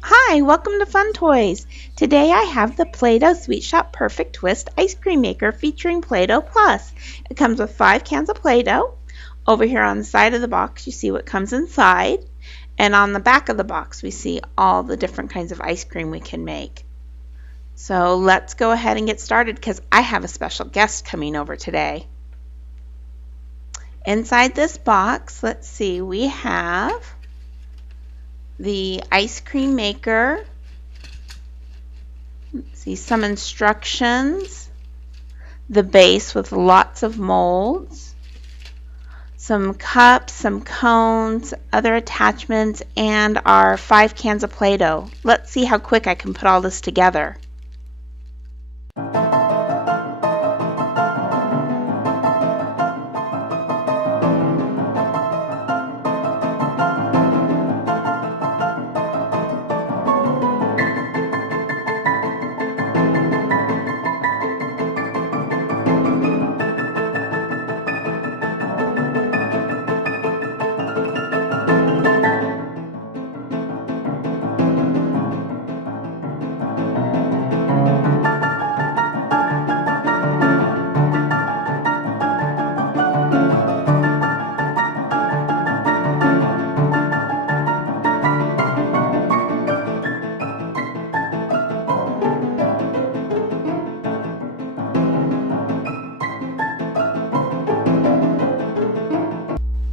Hi, welcome to Fun Toys. Today I have the Play-Doh Sweet Shop Perfect Twist Ice Cream Maker featuring Play-Doh Plus. It comes with 5 cans of Play-Doh. Over here on the side of the box you see what comes inside. And on the back of the box we see all the different kinds of ice cream we can make. So let's go ahead and get started because I have a special guest coming over today. Inside this box, let's see, we have the ice cream maker. Let's see, some instructions, the base with lots of molds, some cups, some cones, other attachments, and our 5 cans of Play-Doh. Let's see how quick I can put all this together.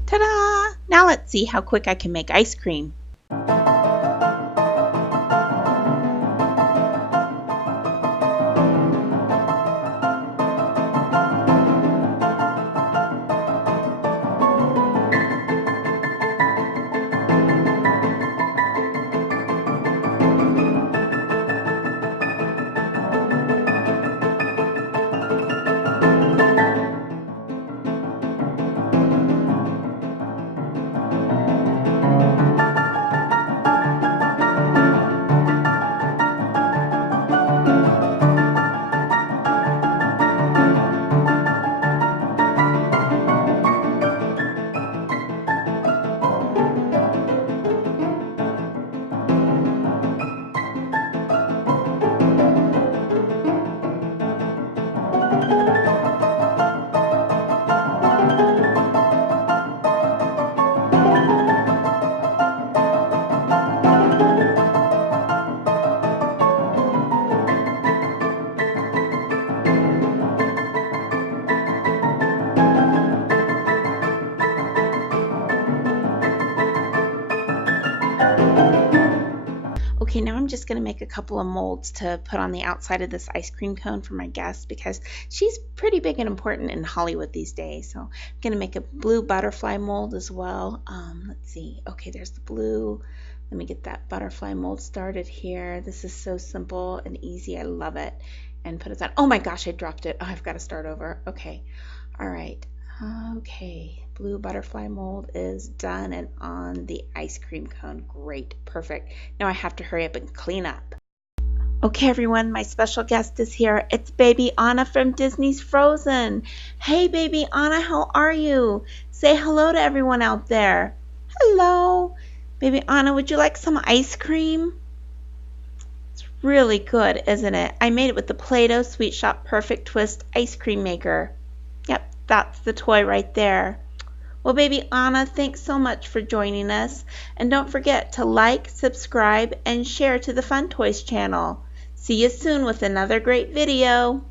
Ta-da! Now let's see how quick I can make ice cream. Okay, now I'm just going to make a couple of molds to put on the outside of this ice cream cone for my guest because she's pretty big and important in Hollywood these days. So I'm going to make a blue butterfly mold as well. Let's see. Okay, there's the blue. Let me get that butterfly mold started here. This is so simple and easy. I love it. And put it on. Oh my gosh, I dropped it. Oh, I've got to start over. Okay. All right. Okay, blue butterfly mold is done and on the ice cream cone. Great, perfect. Now I have to hurry up and clean up. Okay everyone, my special guest is here. It's baby Anna from Disney's Frozen. Hey baby Anna, how are you? Say hello to everyone out there. Hello. Baby Anna, would you like some ice cream? It's really good, isn't it? I made it with the Play-Doh Sweet Shop Perfect Twist Ice Cream Maker. Yep, that's the toy right there. Well, baby Anna, thanks so much for joining us. And don't forget to like, subscribe, and share to the Fun Toys channel. See you soon with another great video.